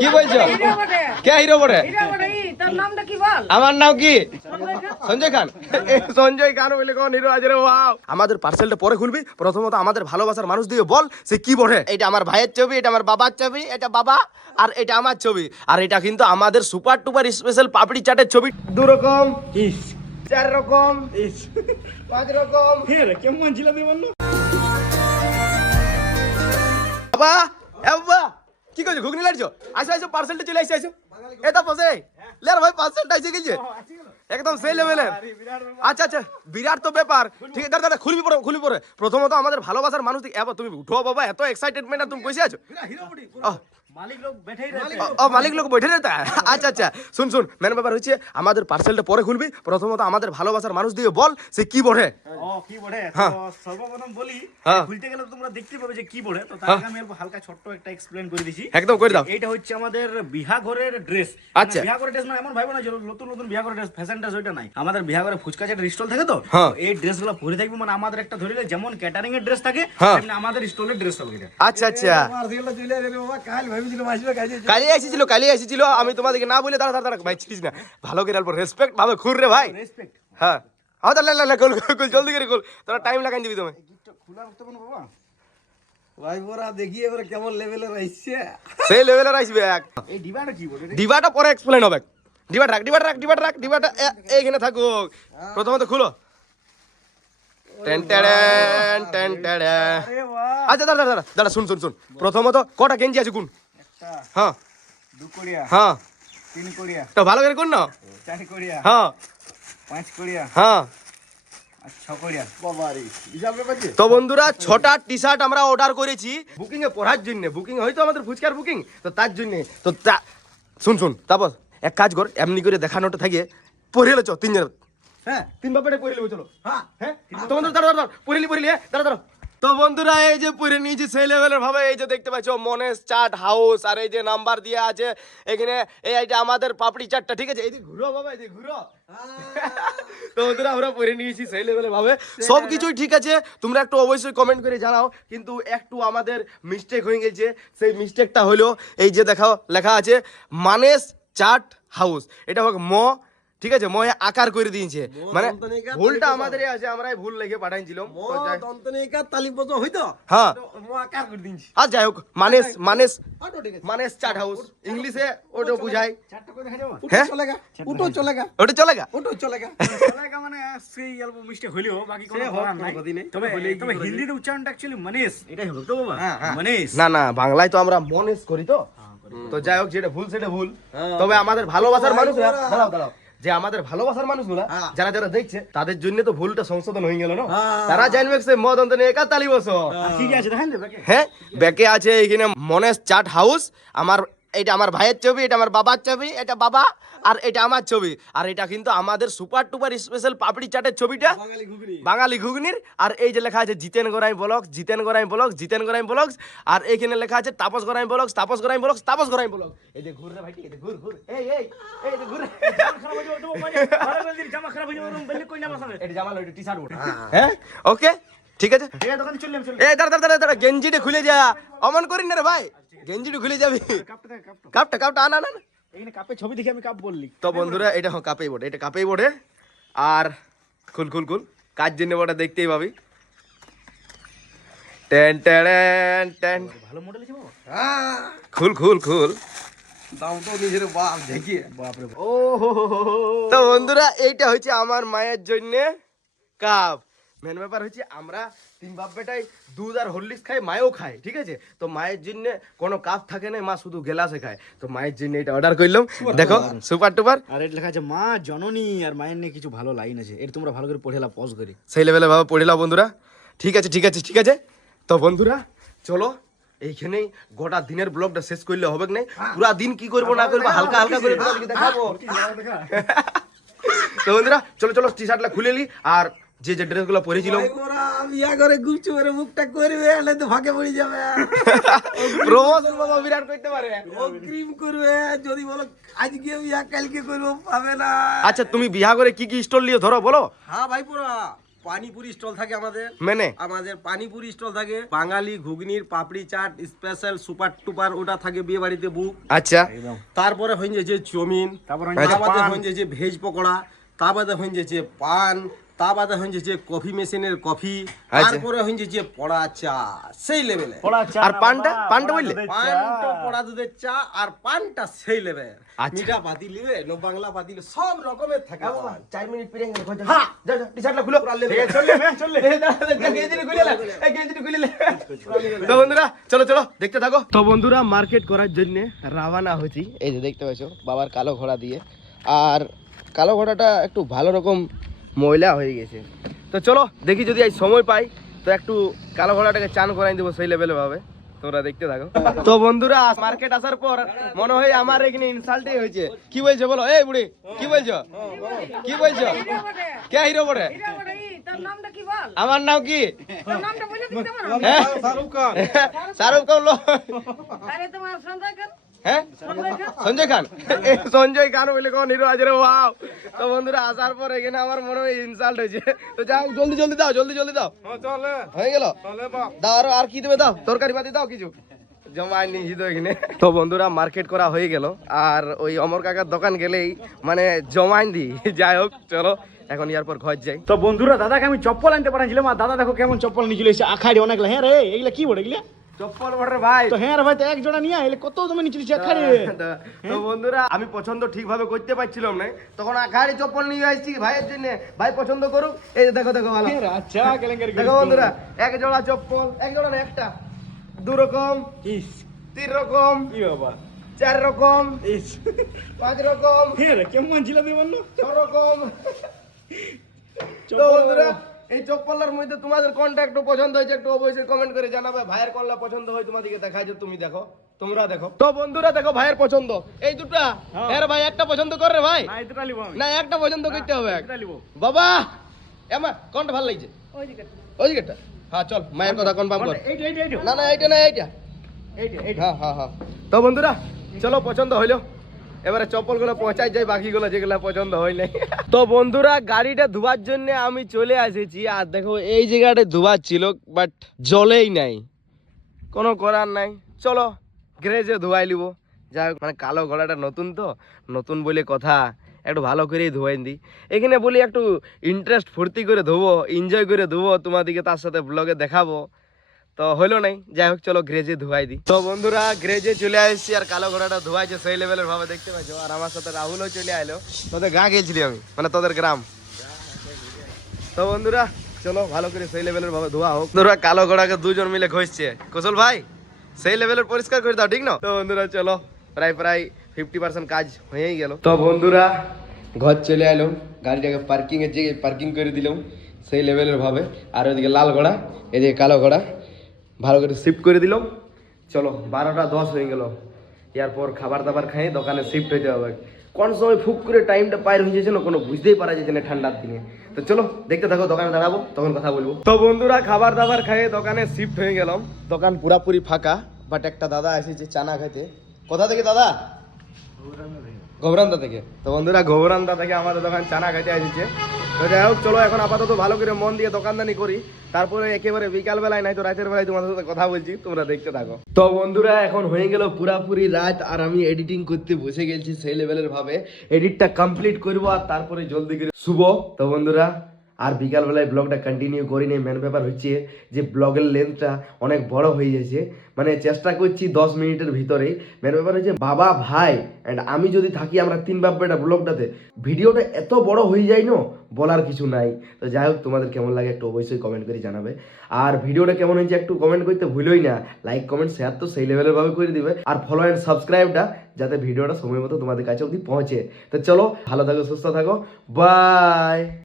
কি বলছো? কে হিরো বটে? হিরো বটে ই, তোর নামটা কি বল? আমার নাম কি? সঞ্জয় খান। সঞ্জয় খান? বলে কোন হিরো আছে রে ওয়াও। আমাদের পার্সেলটা পরে খুলবি প্রথমত আমাদের ভালোবাসার মানুষ দিয়ে বল সে কি বটে। এটা আমার ভাইয়ের ছবি এটা আমার বাবার ছবি এটা বাবা আর এটা আমার ছবি। আর এটা কিন্তু আমাদের সুপার টুপার স্পেশাল পাপড়ি চাটের ছবি। দু রকম চার রকম পাঁচ রকম। কেমন ছিল বাবা বাবা কি করছ ঘুগনি লাড়ছো? আসো আসো পার্সেলটা চলে আসছে আসো। এ তো বসে লে ভাই পার্সেলটা এসে গেছে। একদম সেই লেভেলের আচ্ছা আচ্ছা বিরাট তো ব্যাপার। ঠিক আছে দাদা খুলবি পরে খুলবি পরে। প্রথমত আমাদের ভালোবাসার মানুষ দিকে- এবার তুমি উঠো বাবা এত এক্সাইটেডমেন্ট তুমি বসে আছো। মালিক লোক বেঠাই রে ও, ও মালিক লোক বৈঠে রেতা আচ্ছা আচ্ছা শুন শুন মেন ব্যাপার হচ্ছে আমাদের পার্সেলটা পরে খুলবি। প্রথমত আমাদের ভালোবাসার মানুষ দিয়ে বল সে কি ও কি বলে হ্যাঁ। তো সর্বপ্রথম বলি হ্যাঁ। খুলতে গেলে তোমরা দেখতে পাবে যে কি তো তার হ্যাঁ। আগে আমি হালকা ছোট্ট একটা এক্সপ্লেন করে দিছি। একদম করে দাও। এইটা হচ্ছে আমাদের বিহা ঘরের ড্রেস আচ্ছা। বিহা ঘরের ড্রেস মানে এমন ভাইবো না যে নতুন নতুন বিহা ঘরের ড্রেস ফ্যাশন ড্রেস ওইটা নাই। আমাদের বিহা ঘরে ফুচকা চাটের স্টল থাকে তো। এই ড্রেসগুলো পরে থাকবে মানে আমাদের একটা ধরিলে যেমন ক্যাটারিং এর ড্রেস থাকে। তেমনি আমাদের স্টলের ড্রেস হবে এটা। আচ্ছা আচ্ছা। কালি এসেছিল কালি এসেছিল। আমি তোমাদেরকে না বলে দাঁড়া দাঁড়া দাঁড়া ভাই ছিলিস না। ভালো করে অল্প রেসপেক্ট ভাবে খুর রে ভাই। রেসপেক্ট হ্যাঁ। হ্যাঁ তাহলে লে, গোল গোল, জলদি করে গোল তোরা টাইম লাগাই দিবি তুমি খোলা রাখতে পারো বাবা? ভাই বোরা দেখি এবারে কেমন লেভেলের আসছে। সেই লেভেলের আসবে এক। এই ডিবাটা কি বলে রে? ডিবাটা পরে এক্সপ্লেন হবে। ডিবাটা রাখ ডিবাটা রাখ ডিবাটা রাখ ডিবাটা এইখানে থাকুক। প্রথমত খুলো। টেন টেডেন, টেন টেডেন। আরে বাহ আচ্ছা দাঁড়া দাঁড়া দাঁড়া শুন শুন শুন। প্রথমত কটা গেঞ্জি আছে কোন? হ্যাঁ। হ্যাঁ। তো ভালো করে কোন না? হ্যাঁ। হ্যাঁ। তো বন্ধুরা ছটা টি শার্ট আমরা অর্ডার করেছি। বুকিং এ পড়ার জন্য। বুকিং হয়তো আমাদের ফুচকার বুকিং তো তার জন্য। তো তা- শুন শুন তারপর এক কাজ কর এমনি করে দেখানোটা থাকে পড়ে এলো চ তিনজন। হ্যাঁ। তিন বাপটা পড়ে নেব চলো। হ্যাঁ। হ্যাঁ? তোমাদের বন্ধুরা দাঁড়া দাঁড়া পড়ে নি পড়ে নি হ্যাঁ? দাঁড়া দাঁড়া তো বন্ধুরা এই যে পড়ে নিয়েছি সেই লেভেলের ভাবে এই যে দেখতে পাচ্ছ মনেশ চাট হাউস আর এই যে নাম্বার দিয়ে আছে এখানে এই এইটা আমাদের পাপড়ি চাটটা ঠিক আছে? এই যে ঘুরো বাবা এই যে ঘুরো। তো বন্ধুরা আমরা পড়ে নিয়েছি সেই লেভেলে ভাবে। সব কিছুই ঠিক আছে তোমরা একটু অবশ্যই কমেন্ট করে জানাও কিন্তু একটু আমাদের মিস্টেক হয়ে গেছে সেই মিস্টেকটা হলো এই যে দেখাও লেখা আছে মানেশ চাট হাউস এটা হোক ম ঠিক আছে ময়ে আকার করে দিয়েছে। মানে ভুলটা আমাদের আছে আমরাই ভুল লিখে পাঠাইছিলাম। হ্যাঁ। আর যাই হোক মানেশ মানেশ অটো মানেশ চাট হাউস। ইংলিশে ওটা বুঝাই। হ্যাঁ? চলেগা উঠো চলেগা ওটা মানে সেই অল্প মিস্টেক হইলেও বাকি কোনো নাই। কোনো ক্ষতি নেই। তবে তবে হিন্দির উচ্চারণটা অ্যাকচুয়ালি মনীষ এটাই হলো তো বাবা মনীষ না না বাংলায় তো আমরা মনেশ করি তো। তো যাই হোক যেটা ভুল সেটা ভুল। তবে আমাদের ভালোবাসার মানুষ দাঁড়াও দাঁড়াও। যে আমাদের ভালোবাসার মানুষগুলা হ্যাঁ। যারা যারা দেখছে তাদের জন্য তো ভুলটা সংশোধন হয়ে গেল না হ্যাঁ। তারা জানবে সে মদ অন্তনে একা তালি বসো হ্যাঁ ব্যাকে আছে এখানে মনেশ চাট হাউস আমার এটা আমার ভাইয়ের ছবি এটা আমার বাবার ছবি এটা বাবা আর এটা আমার ছবি। আর এটা কিন্তু আমাদের সুপার টুপার স্পেশাল পাপড়ি চাটের ছবিটা। বাঙালি ঘুগনির। আর এই যে লেখা আছে Jiten Garai blogs Jiten Garai blogs Jiten Garai blogs. আর এইখানে লেখা আছে Tapas Garai blogs Tapas Garai blogs Tapas Garai blogs. এই যে ঘুর রে ভাই এই যে ঘুর ঘুর। এই এই এই যে ঘুর খারাপ হয়ে যাবে তো মানে জামা খারাপ হয়ে যাবে এটা জামাল ওইটা টি শার্ট হ্যাঁ। ওকে ঠিক আছে? এই দাঁড়া দাঁড়া দাঁড়া গেঞ্জিটা খুলে যা। অমন করি না রে ভাই। গেঞ্জিটা খুলে যাবি। কাপটা কাপটা। আনা না এখানে কাপে ছবি দেখে আমি কাপ বললি। তো বন্ধুরা এটা হ্যাঁ কাপেই বটে। এটা কাপেই বটে। আর খুল খুল খুল। কাজ জন্য ওটা দেখতেই পাবি। টেন টেন টেন ভালো মডেল আছে বাবা। হ্যাঁ খুল খুল খুল। তো বন্ধুরা এইটা হচ্ছে আমার মায়ের জন্য কাপ। মেন ব্যাপার হচ্ছে আমরা তিন বাপ বেটাই দুধ আর হরলিক্স খাই মায়েও খায় ঠিক আছে? তো মায়ের জন্য কোনো কাপ থাকে না মা শুধু গেলাসে খায়। তো মায়ের জন্য এটা অর্ডার করলাম। দেখো সুপার টুপার আর এটা লেখা আছে মা জননী আর মায়ের নিয়ে কিছু ভালো লাইন আছে। এটা তোমরা ভালো করে পড়ে লাও পজ করে। সেই লেভেলে ভাবে পড়িলাম বন্ধুরা। ঠিক আছে ঠিক আছে ঠিক আছে। তো বন্ধুরা চলো এইখানেই গোটা দিনের ব্লগটা শেষ করলে হবে কি নাই? পুরা দিন কি করব না করব হালকা হালকা করে দেখাবো। তো বন্ধুরা চলো চলো টি শার্টটা খুলে নি। আর যে যে ড্রেসগুলো করে গুপচু করে মুখটা করবে এলে তো ভাগে পড়ে যাবে। প্রমোশন বাবা বিরাট করতে পারে। অগ্রিম করবে যদি বলো আজকে বিয়া কালকে করব পাবে না। আচ্ছা তুমি বিয়া করে কি কি স্টল নিয়ে ধরো বলো। হ্যাঁ ভাই পোরা পানিপুরি স্টল থাকে আমাদের। মেনে? আমাদের পানিপুরি স্টল থাকে। Bangali ঘুগনির papdi chaat special super duper ওটা থাকে বিয়ে বাড়িতে বুক আচ্ছা তারপরে হয়ে যে চমিন তারপর হয়ে যে ভেজ পকোড়া। তারপরে হয়ে যে পান। তা বাদে যে কফি মেশিনের কফি। তারপরে যে পড়া চা সেই লেভেলে আর পানটা? পানটা বললে? পানটা পড়া দুধের চা আর পানটা সেই লেভেল আচ্ছা। মিঠা পাতি লিবে নো বাংলা পাতি সব রকমের থাকে চার মিনিট পেরে গেল হ্যাঁ। যা যা টি-শার্টটা খুলো। তো বন্ধুরা চলো চলো দেখতে থাকো। তো বন্ধুরা মার্কেট করার জন্য রাওয়ানা হয়েছি। এই যে দেখতে পাচ্ছ বাবার কালো ঘোড়া দিয়ে। আর কালো ঘোড়াটা একটু ভালো রকম ময়লা হয়ে গেছে। তো চলো দেখি যদি আজ সময় পাই তো একটু কালো ঘোড়াটাকে চান করাই দেবো সেই লেভেলে ভাবে তোমরা দেখতে থাকো। তো বন্ধুরা মার্কেট আসার পর মনে হয় আমার এখানে ইনসাল্টই হয়েছে। কি বলছো বলো? এই বুড়ি কি বলছো? কি বলছো? কে হিরো বটে? আমার নাম কি? পারো হ্যাঁ। শাহরুখ খান। সঞ্জয় খান। হ্যাঁ? সঞ্জয় খান? সঞ্জয় খান? এই সঞ্জয় খান বলে কোন হিরো আছে রে ওয়াও তো বন্ধুরা আসার পর এখানে আমার মনে হয় ইনসাল্ট হয়েছে। তো যাই হোক, জলদি জলদি দাও জলদি জলদি দাও। হয়ে গেল? দাও আরও আর কি দেবে দাও? তরকারি দাও কিছু? জমা নিয়েছি তো এখানে। তো বন্ধুরা মার্কেট করা হয়ে গেল। আর ওই অমর কাকার দোকান গেলেই মানে জমাইন দি যাই হোক চলো এখন ইয়ার পর ঘর যাই। তো বন্ধুরা দাদাকে আমি চপ্পল আনতে পাঠাইছিলাম আর দাদা দেখো কেমন চপ্পল নিয়ে চলে এসে আখাড়ি অনেক হ্যাঁ রে এগুলা কি বলে এগুলা? চপ্পল বটে ভাই। তো হ্যাঁ রে ভাই তো এক জোড়া নিয়ে এলে কত তুমি নিয়ে চলেছি আখাড়ি তো বন্ধুরা আমি পছন্দ ঠিকভাবে করতে পারছিলাম না। তখন আখাড়ি চপ্পল নিয়ে আসছি ভাইয়ের জন্য। ভাই পছন্দ করুক। এই যে দেখো দেখো ভালো। আচ্ছা কেলেঙ্কারি দেখো বন্ধুরা এক জোড়া চপ্পল এক জোড়া না একটা। দু রকম ইস। তিন রকম কি বাবা। চার রকম ইস। পাঁচ রকম হ্যাঁ কেমন ছিল তুই বলল ছ রকম। তো বন্ধুরা এই চপ্পলের মধ্যে তোমাদের কোনটা একটু পছন্দ হয়েছে একটু অবশ্যই কমেন্ট করে জানাবে। ভাইয়ের কোনটা পছন্দ হয় তোমাদেরকে দেখাই যে তুমি দেখো তোমরা দেখো। তো বন্ধুরা দেখো ভাইয়ের পছন্দ। এই দুটা? এর ভাই একটা পছন্দ কর রে ভাই। না এটা লিবো আমি। না একটা পছন্দ করতে হবে। এটা লিবো। বাবা এমা কোনটা ভালো লাগছে? ওই দিকেটা হ্যাঁ চল মায়ের কথা কনফার্ম কর এইটা এইটা এইটা। না না এইটা না এইটা। এইটা এইটা। হ্যাঁ হ্যাঁ হ্যাঁ। তো বন্ধুরা চলো পছন্দ হইল। এবারে চপ্পলগুলো পৌঁছাই যাই, বাকিগুলো যেগুলো পছন্দ হয় নাই। তো বন্ধুরা, গাড়িটা ধোয়ার জন্য আমি চলে এসেছি। আর দেখো, এই জায়গাটা ধোয়ার ছিল বাট জলেই নাই। কোনো করার নাই। চলো গ্রেজে ধোয়াই লিব যাই হোক মানে কালো ঘোড়াটা নতুন তো, নতুন বলে কথা। একটু ভালো করেই ধোয়াই দিই এখানে বলি একটু ইন্টারেস্ট ফুর্তি করে ধোবো এনজয় করে ধোবো। তোমাদেরকে তার সাথে ব্লগে দেখাবো। তো হলো নাই, যাই হোক, চলো গ্রেজে ধোয়াই দিই। তো বন্ধুরা গ্রেজে চলে আসছি আর কালো ঘোড়াটা ধোয়াইছে সেই লেভেলের ভাবে দেখতে পাচ্ছ আর আমার সাথে রাহুলও চলে আইলো। তোদের গা গেছিলি আমি মানে তোদের গ্রাম। তো বন্ধুরা, চলো ভালো করে সেই লেভেলের ভাবে ধোয়া হোক। বন্ধুরা, কালো ঘোড়াকে দুজন মিলে ঘষছে। কুশল ভাই, সেই লেভেলের পরিষ্কার করে দাও, ঠিক না? তো বন্ধুরা, চলো, প্রায় প্রায় ফিফটি পার্সেন্ট কাজ হয়েই গেল। তো বন্ধুরা, ঘর চলে এলো গাড়িটাকে পার্কিং এর জায়গায় পার্কিং করে দিলাম সেই লেভেলের ভাবে। আর ওইদিকে লাল ঘোড়া, এদিকে কালো ঘোড়া। ভালো করে শিফট করে দিলাম চলো, বারোটা দশ হয়ে গেল। এরপর খাবার দাবার খাই, দোকানে শিফট হইতে হবে। কোন সময় ফুক করে টাইমটা পার হয়ে যাচ্ছে না, কোনো বুঝতেই পারা যাচ্ছে না ঠান্ডার দিনে। তো চলো, দেখতে থাকো, দোকানে দাঁড়াবো, তখন কথা বলব। তো বন্ধুরা, খাবার দাবার খাইয়ে দোকানে শিফট হয়ে গেলাম দোকান পুরাপুরি ফাঁকা বাট একটা দাদা এসেছে চানা খেতে কোথা থেকে দাদা? গোবরান্দা থেকে। তো বন্ধুরা গোবরান্দা থেকে আমাদের দোকান চানা খেতে এসেছে। তো যাই হোক চলো এখন আপাতত ভালো করে মন দিয়ে দোকানদানি করি। তারপরে একেবারে বিকাল বেলায় নাই তো রাতের বেলায় তোমাদের সাথে কথা বলছি, তোমরা দেখতে থাকো। তো বন্ধুরা, এখন হয়ে গেল পুরাপুরি রাত, আর আমি এডিটিং করতে বসে গেছি সেই লেভেলের ভাবে। এডিটটা কমপ্লিট করব আর তারপরে জলদি করে শুভ। তো বন্ধুরা আর বিকালবেলায় ব্লগটা কন্টিনিউ করি নি মেন ব্যাপার হচ্ছে যে ব্লগের লেন্থটা অনেক বড় হয়ে যাচ্ছে। মানে চেষ্টা করছি দশ মিনিটের ভিতরেই। মেন ব্যাপার হচ্ছে বাবা, ভাই অ্যান্ড আমি যদি থাকি আমরা তিন বাপ্পাটা ব্লগটাতে, ভিডিওটা এত বড় হয়ে যায় না? বলার কিছু নাই। তো যাই হোক, তোমাদের কেমন লাগে একটু অবশ্যই কমেন্ট করে জানাবে। আর ভিডিওটা কেমন হয়েছে একটু কমেন্ট করতে ভুলোই না। লাইক কমেন্ট শেয়ার তো সেই লেভেলের ভাবে করে দিবে। আর ফলো অ্যান্ড সাবস্ক্রাইবটা যাতে ভিডিওটা সময় মতো তোমাদের কাছে অবধি পৌঁছে। তো চলো, ভালো থাকো, সুস্থ থাকো। বাই